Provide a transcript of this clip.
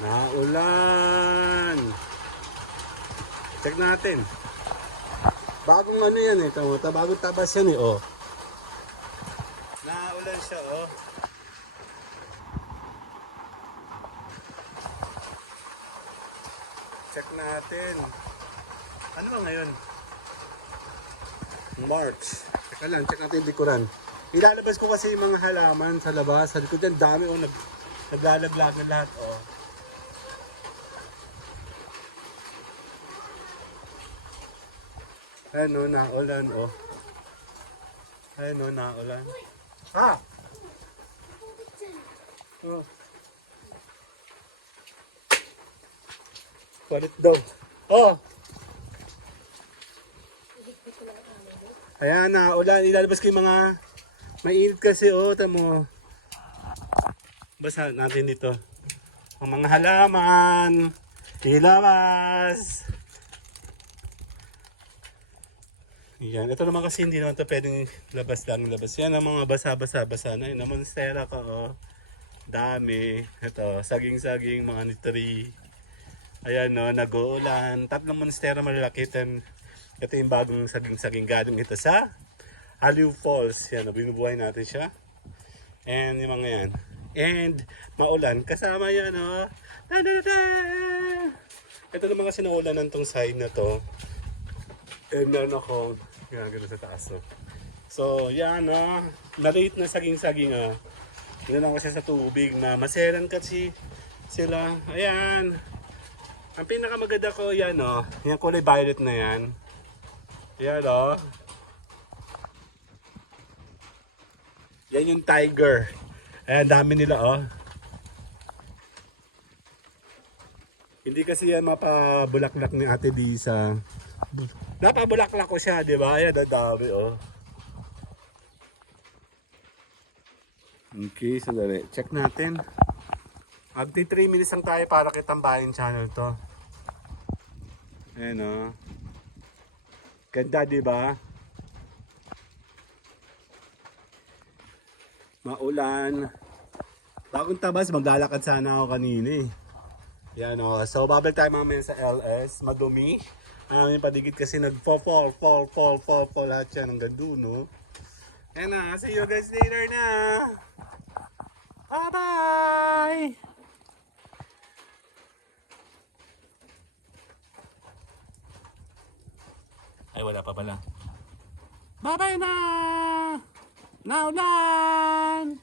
Naulan. Check natin. Bagong ano yan eh. Bagong tabas yan eh. Oh. Naulan siya oh. Check natin. Ano ba ngayon? March. Teka lang, check natin yung likuran. Ilalabas ko kasi yung mga halaman sa labas. Sa likod yan, dami oh. Naglalaglag na lahat oh. Ayan o, naulan o. Ayan o, naulan. Ha? Oh. Kulit daw. Oh! Ayan, naulan. Ilalabas ko yung mga mainit kasi o. Tamo. Basa natin dito. Ang mga halaman. Ilabas. Yan. Ito naman kasi hindi naman ito pwedeng labas. Yan ang mga basa-basa na. Yung monstera ko, oh. Dami. Ito, saging-saging, mga nitri. Ayan, no, nag-uulan. 3 monstera malalaki. Ito yung bagong saging-saging galing ito sa Aliw Falls. Yan, binubuhay natin siya. And yung mga yan. And maulan. Kasama yan, oh. Ito naman kasi naulan ng tong side na to. And meron ako ginagano sa taas, no? So, yan, no? Maliit na saging-saging, ah. Ginanong ko siya sa tubig na maseran kasi sila. Ayan. Ang pinakamaganda ko, yan, no? Yan kulay violet na yan. Yan, no? Yan yung tiger. Ayan, dami nila, oh. Hindi kasi yan mapabulaklak ni Ate Lisa. Napabulaklak ko siya, di ba? Ayan, ang dami, oh. Okay, so dali. Check natin. Magti 3 minutes lang tayo para kitambahin channel to. Ayan, oh. Ganda, di ba? Maulan. Bagong tabas, maglalakad sana ako kanina, eh. Yan, oh. So, babalik tayo mamaya sa LS. Madumi. Ano yung padigit kasi nag-fall lahat yan hanggang doon, no? And see you guys later na! Bye-bye! Ay, wala pa pala. Bye-bye na! Naulan!